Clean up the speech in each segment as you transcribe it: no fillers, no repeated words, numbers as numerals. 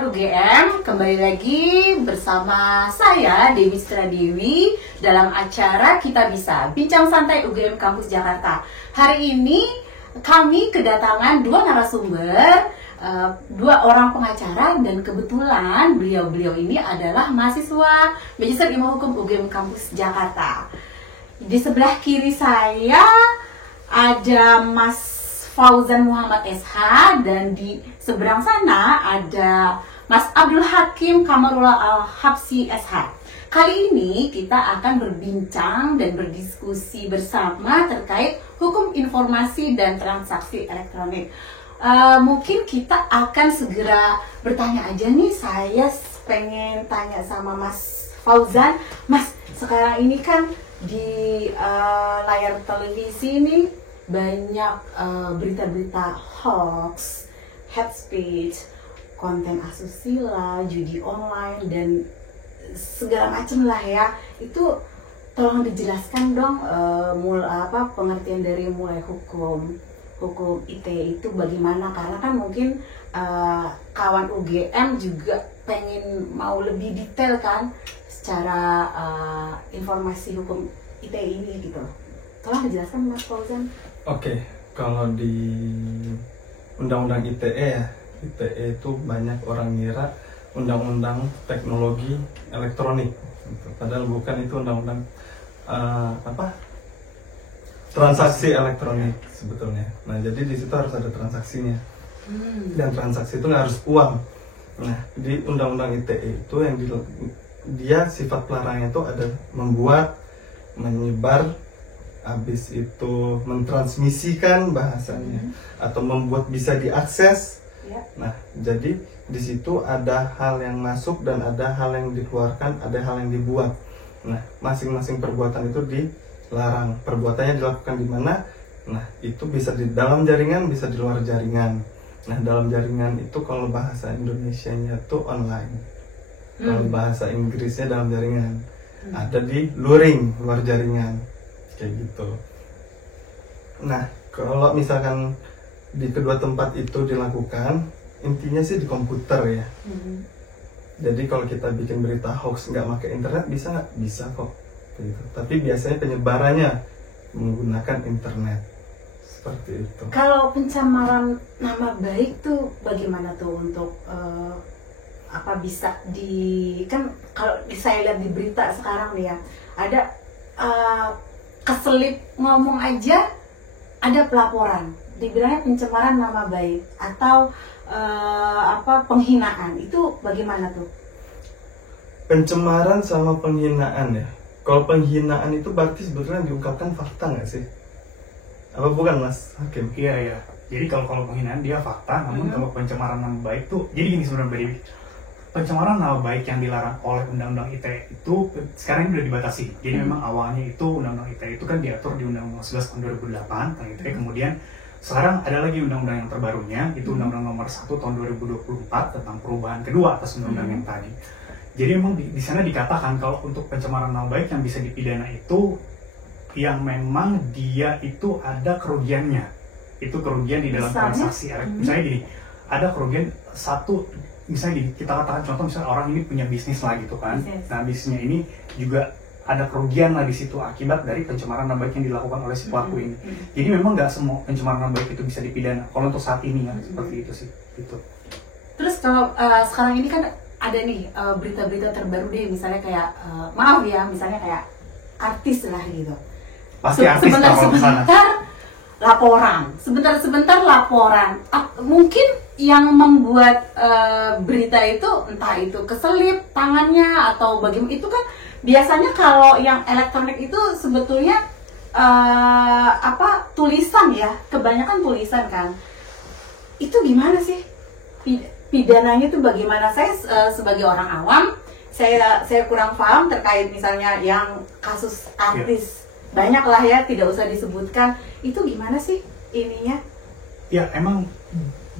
Sobat UGM, kembali lagi bersama saya Dewi Sitra Dewi dalam acara Kita Bisa, Bincang Santai UGM Kampus Jakarta. Hari ini kami kedatangan dua narasumber, dua orang pengacara, dan kebetulan beliau-beliau ini adalah mahasiswa Magister Ilmu Hukum UGM Kampus Jakarta. Di sebelah kiri saya ada Mas Fauzan Muhammad SH, dan di seberang sana ada Mas Abdul Hakim Kamarullah Al-Habsi SH. Kali ini kita akan berbincang dan berdiskusi bersama terkait hukum informasi dan transaksi elektronik. Mungkin kita akan segera bertanya aja nih. Saya pengen tanya sama Mas Fauzan. Mas, sekarang ini kan di layar televisi ini banyak berita-berita hoax, hate speech, konten asusila, judi online, dan segala macam lah ya. Itu tolong dijelaskan dong pengertian dari mulai hukum ITE itu bagaimana, karena kan mungkin kawan UGM juga pengen mau lebih detail kan secara informasi hukum ITE ini gitu. Tolong dijelaskan Mas Fauzan. Oke, kalau di Undang-Undang ITE ya, ITE itu banyak orang ngira Undang-Undang Teknologi Elektronik, gitu. Padahal bukan, itu Undang-Undang transaksi elektronik sebetulnya. Nah, jadi di situ harus ada transaksinya, dan transaksi itu nggak harus uang. Nah, di Undang-Undang ITE itu yang dia sifat pelarangnya itu ada membuat, menyebar, habis itu mentransmisikan bahasanya, atau membuat bisa diakses. Nah, jadi di situ ada hal yang masuk dan ada hal yang dikeluarkan, ada hal yang dibuat. Nah, masing-masing perbuatan itu dilarang. Perbuatannya dilakukan di mana? Nah, itu bisa di dalam jaringan, bisa di luar jaringan. Nah, dalam jaringan itu kalau bahasa Indonesianya itu online. Kalau bahasa Inggrisnya dalam jaringan. Ada di luring, luar jaringan. Kayak gitu. Nah, kalau misalkan di kedua tempat itu dilakukan, intinya sih di komputer ya. Jadi kalau kita bikin berita hoax nggak pakai internet, bisa nggak? Bisa kok. Gitu. Tapi biasanya penyebarannya menggunakan internet. Seperti itu. Kalau pencemaran nama baik tuh bagaimana tuh untuk bisa kan kalau saya lihat di berita sekarang nih ya, ada keselip ngomong aja ada pelaporan, dibilangnya pencemaran nama baik atau penghinaan. Itu bagaimana tuh? Pencemaran sama penghinaan ya. Kalau penghinaan itu berarti sebetulnya diungkapkan fakta nggak sih? Apa bukan Mas Hakim? Iya. Jadi kalau penghinaan dia fakta, namun kalau pencemaran nama baik tuh, jadi gini sebenarnya, pencemaran nama baik yang dilarang oleh Undang-Undang ITE itu sekarang ini udah dibatasi. Jadi memang awalnya itu Undang-Undang ITE itu kan diatur di Undang-Undang 11 tahun 2008 tentang ITE. Kemudian sekarang ada lagi undang-undang yang terbarunya, itu Undang-Undang nomor 1 tahun 2024 tentang perubahan kedua atas undang-undang yang tadi. Jadi memang di sana dikatakan kalau untuk pencemaran nama baik yang bisa dipidana itu yang memang dia itu ada kerugiannya. Itu kerugian di dalam transaksi elektronik. Misalnya gini, ada kerugian satu. Misalnya kita katakan contoh, misalnya orang ini punya bisnis lah gitu kan. Nah, bisnisnya ini juga ada kerugian lah di situ akibat dari pencemaran nama baik yang dilakukan oleh si pelaku ini. Jadi memang nggak semua pencemaran nama baik itu bisa dipidana. Kalau untuk saat ini ya seperti itu sih. Gitu. Terus kalau sekarang ini kan ada nih berita-berita terbaru deh, misalnya kayak misalnya kayak artis lah gitu. Pasti artis kalau sana. Sebentar laporan. Mungkin yang membuat berita itu entah itu keselip tangannya atau bagaimana, itu kan biasanya kalau yang elektronik itu sebetulnya tulisan ya, kebanyakan tulisan kan. Itu gimana sih pidananya itu bagaimana? Saya sebagai orang awam, saya kurang paham terkait misalnya yang kasus artis. Banyak lah ya, tidak usah disebutkan. Itu gimana sih ininya? Ya memang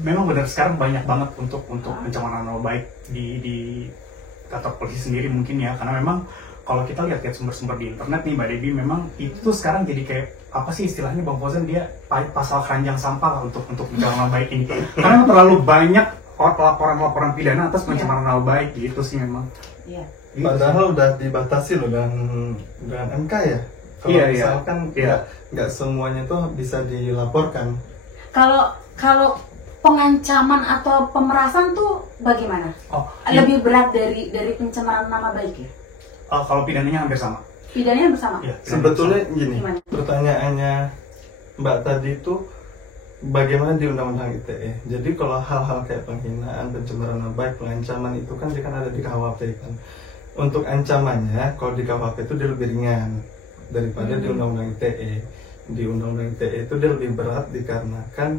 benar, sekarang banyak banget untuk pencemaran nama baik di kantor polisi sendiri mungkin ya, karena memang kalau kita lihat sumber-sumber di internet nih Mbak Debbie, memang itu tuh sekarang jadi kayak apa sih istilahnya Bang Fauzan, dia pasal keranjang sampah lah untuk pencemaran nama baik ini, karena terlalu banyak laporan pidana atas pencemaran nama baik gitu sih memang. Iya. Gitu Padahal udah dibatasi loh dengan MK ya. Kalau Iya, misalkan iya. nggak semuanya tuh bisa dilaporkan. Kalau pengancaman atau pemerasan tuh bagaimana? Oh, Lebih berat dari pencemaran nama baik ya? kalau pidananya hampir sama. Pidananya bersama? Iya, Sebetulnya gini, Gimana? pertanyaannya Mbak tadi itu bagaimana di Undang-Undang ITE. Jadi kalau hal-hal kayak penghinaan, pencemaran nama baik, pengancaman itu kan dia kan ada di KUHP kan. Untuk ancamannya kalau di KUHP itu dia lebih ringan daripada di Undang-Undang ITE. Di Undang-Undang ITE itu dia lebih berat dikarenakan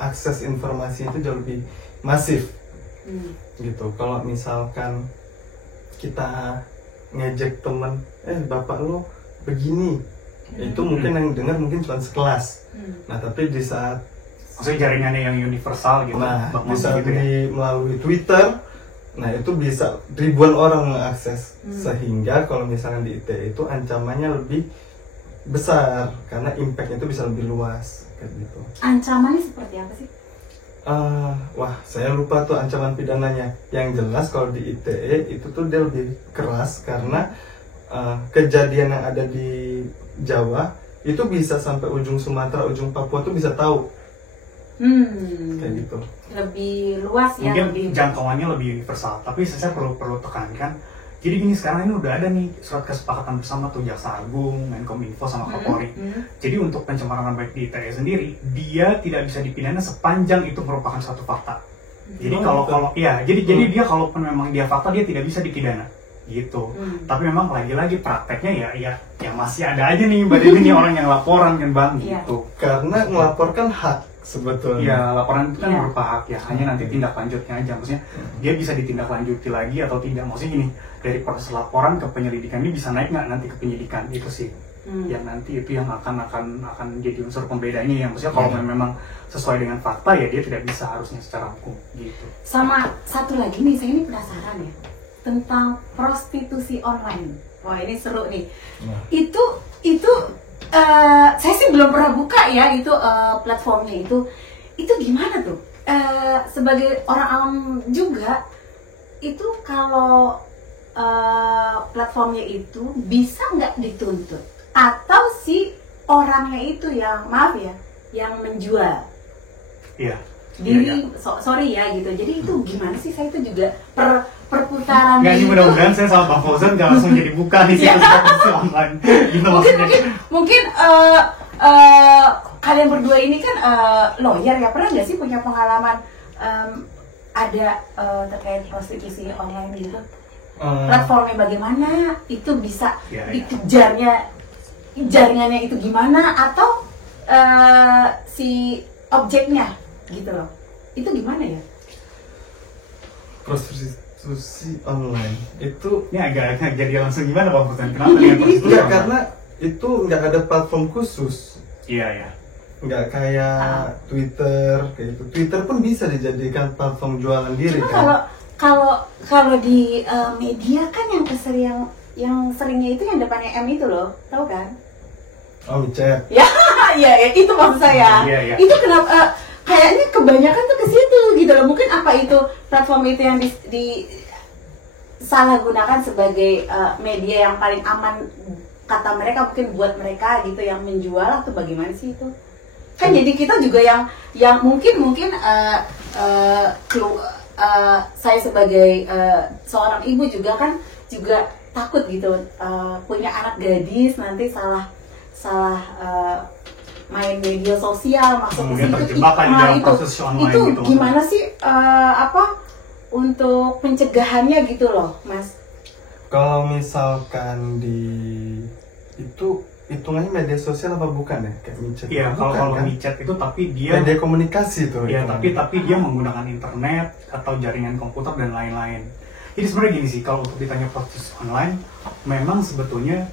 akses informasi itu jauh lebih masif gitu. Kalau misalkan kita ngejek temen, bapak lo begini, itu mungkin yang dengar mungkin cuma sekelas. Nah tapi di saat Maksudnya jaringannya yang universal gitu. Nah, Bak bisa gitu ya. melalui Twitter, nah itu bisa ribuan orang mengakses. Sehingga kalau misalnya di ITE itu ancamannya lebih besar karena impact itu bisa lebih luas kayak gitu. Ancamannya seperti apa sih? Wah, saya lupa tuh ancaman pidananya. Yang jelas kalau di ITE itu tuh dia lebih keras karena kejadian yang ada di Jawa itu bisa sampai ujung Sumatera, ujung Papua tuh bisa tahu. Kayak gitu. Lebih luas ya. Mungkin lebih... jangkauannya lebih universal. Tapi saya perlu tekankan. Jadi gini, sekarang ini udah ada nih surat kesepakatan bersama tuh Jaksa Agung, Menkominfo sama Kapolri. Jadi untuk pencemaran nama baik di ITE sendiri, dia tidak bisa dipidana sepanjang itu merupakan suatu fakta. Jadi jadi dia kalaupun memang dia fakta, dia tidak bisa dipidana gitu. Tapi memang lagi-lagi prakteknya ya masih ada aja nih Mbak Dewi nih orang yang laporan kan Bang gitu. Karena melaporkan hak sebetulnya. Iya, laporan itu kan berupa hak ya, hanya nanti tindak lanjutnya aja. Maksudnya dia bisa ditindaklanjuti lagi atau tidak. Maksudnya gini, dari proses laporan ke penyelidikan ini bisa naik nggak nanti ke penyidikan, itu sih. Yang nanti itu yang akan jadi unsur pembedanya. Yang maksudnya kalau memang sesuai dengan fakta ya dia tidak bisa harusnya secara hukum gitu. Sama satu lagi nih, saya ini penasaran ya tentang prostitusi online. Wah ini seru nih. Itu saya sih belum pernah buka ya itu platformnya itu gimana tuh? Sebagai orang awam juga itu kalau platformnya itu bisa nggak dituntut atau si orangnya itu yang maaf ya yang menjual diri sorry ya gitu. Jadi itu gimana sih, saya itu juga perputaran nggak, ini mudah-mudahan saya sama Bang Fauzan nggak langsung jadi buka nih prostitusi online gitu. Mungkin kalian berdua ini kan lawyer ya, pernah nggak sih punya pengalaman ada terkait prostitusi online gitu? Platformnya bagaimana, itu bisa dikejarnya, jaringannya itu gimana, atau si objeknya gitu loh, itu gimana ya? Prostitusi online itu ini agak jadi langsung gimana Bang Fauzan? Kenapa dengan prostitusi enggak, online? karena itu nggak ada platform khusus. Iya. Nggak kayak Twitter kayak gitu. Twitter pun bisa dijadikan platform jualan diri. Cuma kan kalau di media kan yang seringnya itu yang depannya M itu loh, tahu kan? Oh, micet. Ya itu maksud saya. Iya. Itu kenapa kayaknya kebanyakan tuh ke situ gitu loh. Mungkin apa itu platform itu yang disalahgunakan sebagai media yang paling aman kata mereka, mungkin buat mereka gitu yang menjual, atau bagaimana sih itu? Kan jadi kita juga yang mungkin saya sebagai seorang ibu juga kan juga takut gitu punya anak gadis nanti salah main media sosial, masuk ke situ, itu gimana sih untuk pencegahannya gitu loh Mas? Kalau misalkan itu hitungannya media sosial apa bukan ya, kayak micet? Iya, kalau kan? micet itu tapi dia media komunikasi tuh. Iya, tapi dia menggunakan internet atau jaringan komputer dan lain-lain. Jadi sebenarnya gini sih, kalau untuk ditanya prostitusi online, memang sebetulnya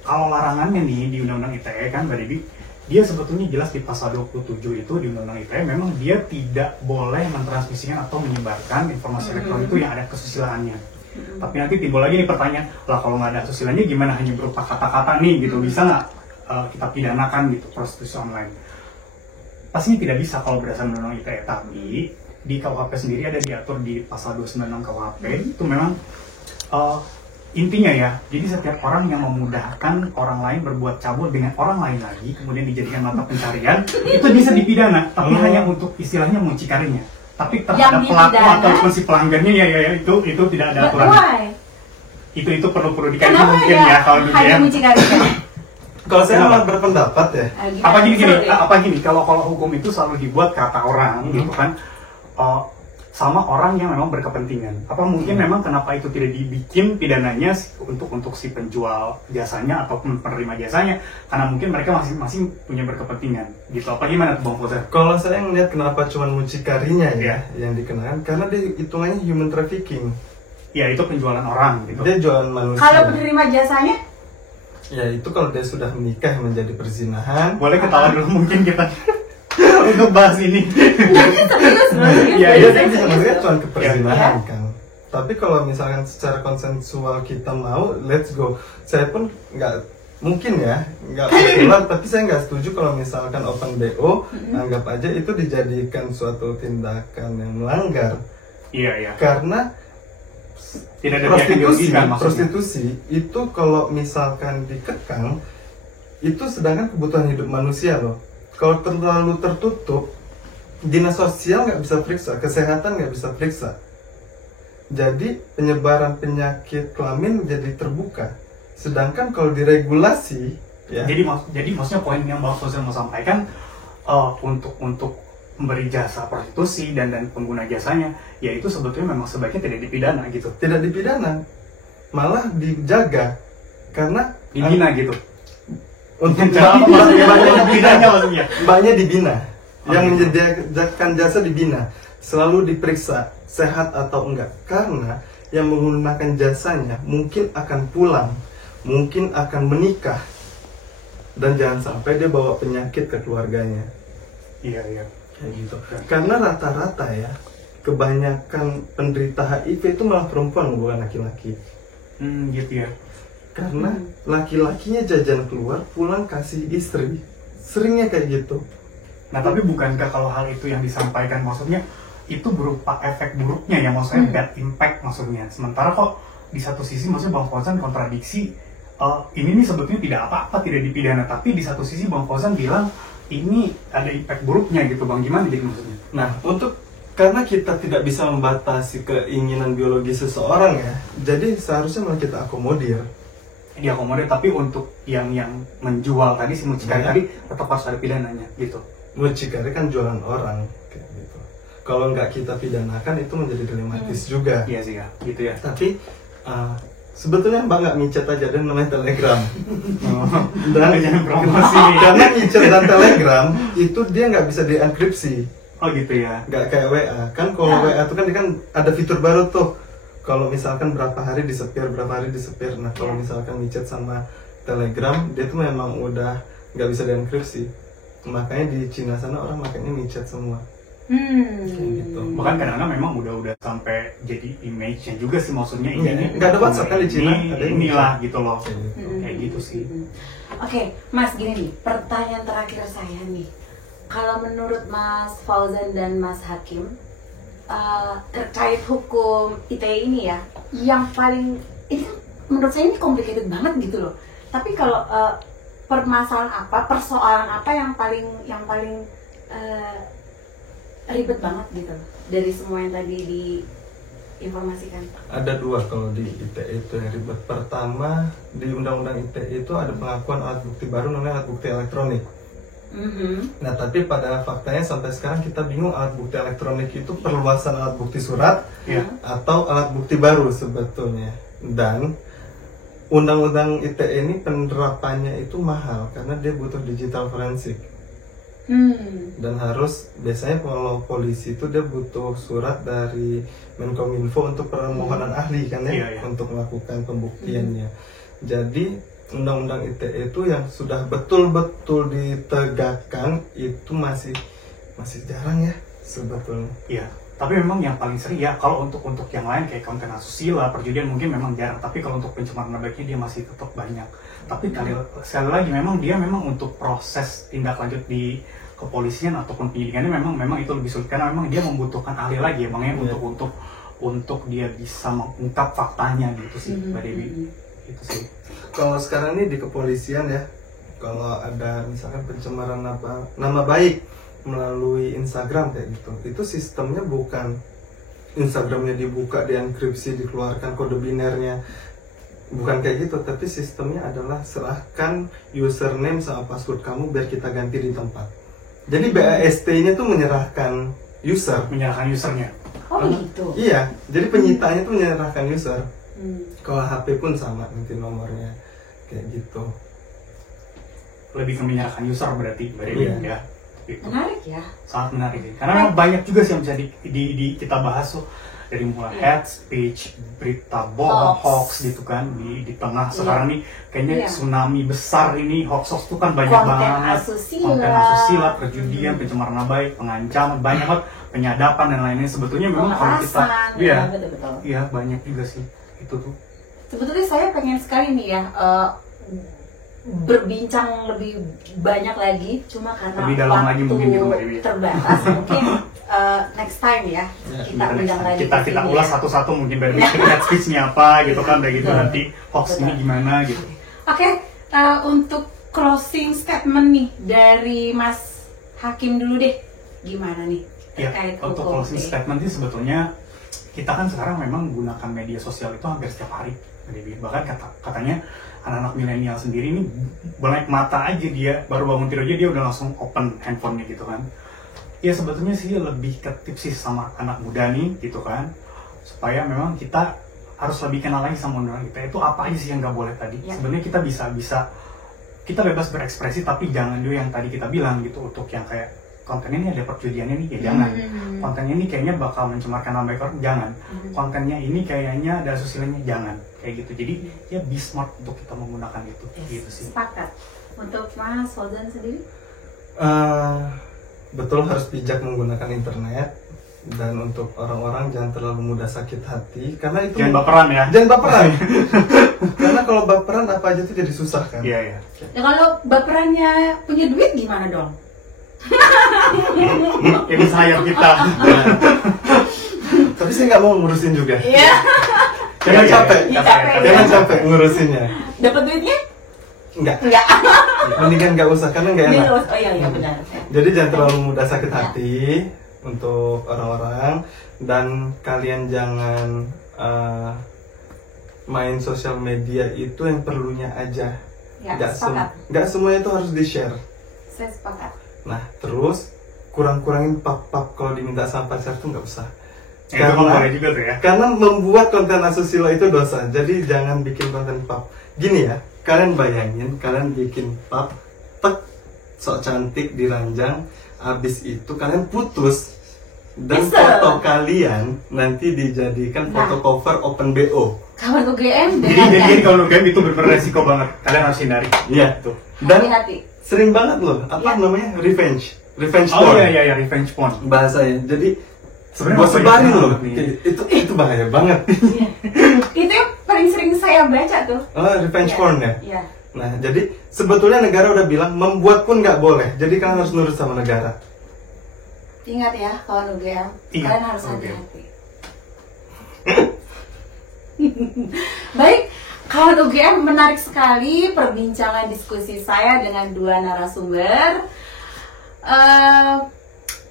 kalau larangannya nih di Undang-Undang ITE kan Mbak Dewi, dia sebetulnya jelas di pasal 27 itu di Undang-Undang ITE memang dia tidak boleh mentransmisikan atau menyebarkan informasi elektronik itu yang ada kesusilaannya. Tapi nanti timbul lagi nih pertanyaan, lah kalau nggak ada kesusilaannya gimana, hanya berupa kata-kata nih gitu, bisa nggak kita pidanakan gitu prostitusi online? Pastinya tidak bisa kalau berdasarkan Undang-Undang ITE, tapi di KUHP sendiri ada diatur di pasal 296 KUHP itu memang intinya ya, jadi setiap orang yang memudahkan orang lain berbuat cabul dengan orang lain lagi, kemudian dijadikan mata pencarian, itu bisa dipidana, tapi hanya untuk istilahnya mucikarinya. Tapi terhadap pelaku ataupun si pelanggannya ya itu tidak ada aturan. Itu perlu dikaji mungkin ya kalau gitu ya. Kalau saya malah berpendapat ya. Apa gini, kalau hukum itu selalu dibuat kata orang gitu kan. Sama orang yang memang berkepentingan. Apa mungkin memang kenapa itu tidak dibikin pidananya untuk si penjual jasanya ataupun penerima jasanya? Karena mungkin mereka masing-masing punya berkepentingan. Gitu. Apa gimana Bang Fauzan? Kalau saya ngeliat kenapa cuma mucikarinya ya yang dikenakan, karena dia hitungannya human trafficking. Ya itu penjualan orang gitu. Dia jualan manusia. Kalau penerima jasanya? Ya itu kalau dia sudah menikah menjadi perzinahan. Boleh ketawa dulu mungkin kita. Untuk bahas ini. Ya itu sebenarnya cuma keperzinahan kan. Tapi kalau misalkan secara konsensual kita mau, let's go. Saya pun nggak mungkin ya, nggak populer, tapi saya nggak setuju kalau misalkan open BO, anggap aja itu dijadikan suatu tindakan yang melanggar. Iya. Karena tidak ada prostitusi itu kalau misalkan dikekang, itu sedangkan kebutuhan hidup manusia loh. Kalau terlalu tertutup, dinas sosial nggak bisa periksa, kesehatan nggak bisa periksa. Jadi penyebaran penyakit kelamin jadi terbuka. Sedangkan kalau diregulasi, ya. Jadi maksudnya poin yang Bang Fauzan mau sampaikan untuk memberi jasa prostitusi dan pengguna jasanya, ya itu sebetulnya memang sebaiknya tidak dipidana gitu. Tidak dipidana, malah dijaga karena dibina gitu. Untuk mbaknya dibina, yang menyediakan jasa dibina, selalu diperiksa sehat atau enggak, karena yang menggunakan jasanya mungkin akan pulang, mungkin akan menikah, dan jangan sampai dia bawa penyakit ke keluarganya. Iya kayak gitu. Karena rata-rata ya kebanyakan penderita HIV itu malah perempuan bukan laki-laki. Gitu ya. Karena laki-lakinya jajan keluar, pulang kasih istri. Seringnya kayak gitu. Nah tapi bukankah kalau hal itu yang disampaikan maksudnya itu berupa efek buruknya ya, maksudnya bad impact maksudnya. Sementara kok di satu sisi maksudnya Bang Fauzan kontradiksi, ini nih sebetulnya tidak apa-apa, tidak dipidana. Tapi di satu sisi Bang Fauzan bilang ini ada impact buruknya gitu Bang, gimana jadi maksudnya? Nah karena kita tidak bisa membatasi keinginan biologi seseorang ya, jadi seharusnya malah kita akomodir. Diakomodir, tapi untuk yang menjual tadi si mucikari tadi tetap harus ada pidananya gitu. Mucikari kan jualan orang kayak gitu. Kalau nggak kita pidanakan itu menjadi dilematis juga. Iya sih ya, gitu ya. Tapi sebetulnya Mbak nggak micet aja, dan namanya Telegram. Dan jangan promosi. Karena micet dan Telegram itu dia nggak bisa dienkripsi. Oh gitu ya. Nggak kayak WA. Kan kalau WA itu kan dia kan ada fitur baru tuh. Kalau misalkan berapa hari disepir. Nah kalau misalkan micet sama Telegram, dia tuh memang udah nggak bisa dienkripsi. Makanya di Cina sana orang makanya micet semua. Gitu. Bahkan kadang-kadang memang udah sampai jadi image-nya juga sih maksudnya. Nggak ada WhatsApp kan di Cina. Inilah gitu loh. Kayak gitu sih. Oke, Mas gini nih, pertanyaan terakhir saya nih. Kalau menurut Mas Fauzan dan Mas Hakim, terkait hukum ITE ini ya, yang paling ini kan menurut saya ini complicated banget gitu loh. Tapi kalau persoalan apa yang paling ribet banget gitu dari semua yang tadi diinformasikan? Ada dua kalau di ITE itu yang ribet. Pertama, di Undang-Undang ITE itu ada pengakuan alat bukti baru namanya alat bukti elektronik. Nah tapi pada faktanya sampai sekarang kita bingung alat bukti elektronik itu perluasan alat bukti surat atau alat bukti baru sebetulnya. Dan Undang-Undang ITE ini penerapannya itu mahal karena dia butuh digital forensik. Dan harus biasanya kalau polisi itu dia butuh surat dari Menkominfo untuk permohonan ahli kan ya, untuk melakukan pembuktiannya. Jadi Undang-Undang ITE itu yang sudah betul-betul ditegakkan itu masih jarang ya sebetulnya. Iya. Tapi memang yang paling sering ya kalau untuk yang lain kayak konten asusila, perjudian mungkin memang jarang. Tapi kalau untuk pencemaran nama baiknya dia masih tetap banyak. Tapi sekali lagi memang dia untuk proses tindak lanjut di kepolisian ataupun penyidikannya memang itu lebih sulit karena memang dia membutuhkan ahli lagi ya, makanya untuk dia bisa mengungkap faktanya gitu sih, Mbak Dewi. Itu sih. Kalau sekarang ini di kepolisian ya, kalau ada misalkan pencemaran nama baik melalui Instagram kayak gitu, itu sistemnya bukan Instagramnya dibuka, dienkripsi, dikeluarkan kode binernya, bukan kayak gitu, tapi sistemnya adalah serahkan username sama password kamu biar kita ganti di tempat. Jadi BAST-nya tuh menyerahkan usernya. Oh gitu. Iya, jadi penyitaannya tuh menyerahkan user. Kalau HP pun sama nanti nomornya kayak gitu. Lebih ke menyerahkan user berarti Mbak Dewi ya. Gitu. Menarik ya. Sangat menarik ya. Karena memang banyak juga sih yang bisa kita bahas tuh, dari mulai hate speech, berita bohong, hoax gitu kan di tengah sekarang nih kayaknya tsunami besar ini hoax tuh kan banyak banget. Konten asusila, perjudian, pencemaran nama baik, pengancaman, banyak banget, penyadapan dan lainnya. Sebetulnya memang kalau kita iya banyak juga sih itu tuh. Sebetulnya saya pengen sekali nih ya berbincang lebih banyak lagi, cuma karena lebih dalam waktu lagi mungkin gitu Mbak Dewi terbatas. Mungkin next time ya kita undang lagi. Kita ulas satu-satu mungkin dari hate speech-nya apa gitu kan, begitu nanti hoax ini gimana gitu. Oke, untuk closing statement nih dari Mas Hakim dulu deh, gimana nih terkait ya, untuk closing statement ini sebetulnya kita kan sekarang memang menggunakan media sosial itu hampir setiap hari. Bahkan katanya anak-anak milenial sendiri ini blank mata aja, dia baru bangun tidur aja dia udah langsung open handphonenya gitu kan. Ya sebetulnya sih lebih ke tips sih sama anak muda nih gitu kan, supaya memang kita harus lebih kenal lagi sama undang-undang kita itu apa aja sih yang nggak boleh tadi. Sebenarnya kita bisa kita bebas berekspresi, tapi jangan dulu yang tadi kita bilang gitu, untuk yang kayak kontennya ini ada perjudiannya nih ya jangan, kontennya ini kayaknya bakal mencemarkan nama baik orang, jangan, kontennya ini kayaknya ada asusilinya, jangan kayak gitu. Jadi ya be smart untuk kita menggunakan itu. Gitu sih. Sepakat. Untuk Mas Fauzan sendiri? Betul, harus bijak menggunakan internet, dan untuk orang-orang jangan terlalu mudah sakit hati karena itu jangan baperan ya. Jangan baperan. Karena kalau baperan apa aja tuh jadi susah kan. Iya. Ya kalau baperannya punya duit gimana dong? Ini sayang kita. Tapi saya nggak mau ngurusin juga. Iya. Jangan capek. Jangan ya. capek ngurusinnya. Dapat duitnya? Enggak. Enggak. Mendingan nggak usah karena nggak enak. Oh iya benar. Jadi jangan terlalu mudah sakit hati untuk orang-orang, dan kalian jangan main sosial media itu yang perlunya aja. Nggak semuanya itu harus di-share. Saya sepakat. Nah, terus kurang-kurangin pap-pap kalau diminta sama pacar tuh nggak usah. Juga tuh ya. Karena membuat konten asusila itu dosa. Jadi jangan bikin konten pap. Gini ya, kalian bayangin kalian bikin pap, sok cantik diranjang, abis itu kalian putus, dan foto kalian nanti dijadikan foto cover open BO. Kawan UGM jadi kalau UGM itu benar resiko banget. Kalian harus hindari. Iya tuh. Dan hati-hati. Sering banget loh, namanya revenge porn. Oh iya, revenge porn bahasanya. Jadi sebenarnya gua sebarin loh. Itu bahaya banget. Itu yang paling sering saya baca tuh. Revenge porn ya. Iya. Nah, jadi sebetulnya negara udah bilang membuat pun nggak boleh. Jadi kalian harus nurut sama negara. Ingat ya, kawan UGM, kalian harus hati-hati. Baik, kawan UGM, menarik sekali perbincangan diskusi saya dengan dua narasumber.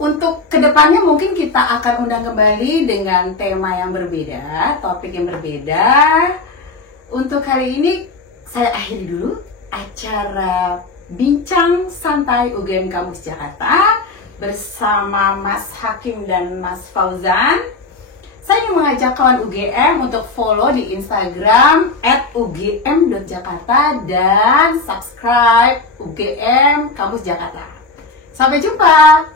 Untuk kedepannya mungkin kita akan undang kembali dengan tema yang berbeda, topik yang berbeda. Untuk kali ini saya akhiri dulu acara Bincang Santai UGM Kampus Jakarta bersama Mas Hakim dan Mas Fauzan. Saya ingin mengajak kawan UGM untuk follow di Instagram @ugm.jakarta dan subscribe UGM Kampus Jakarta. Sampai jumpa.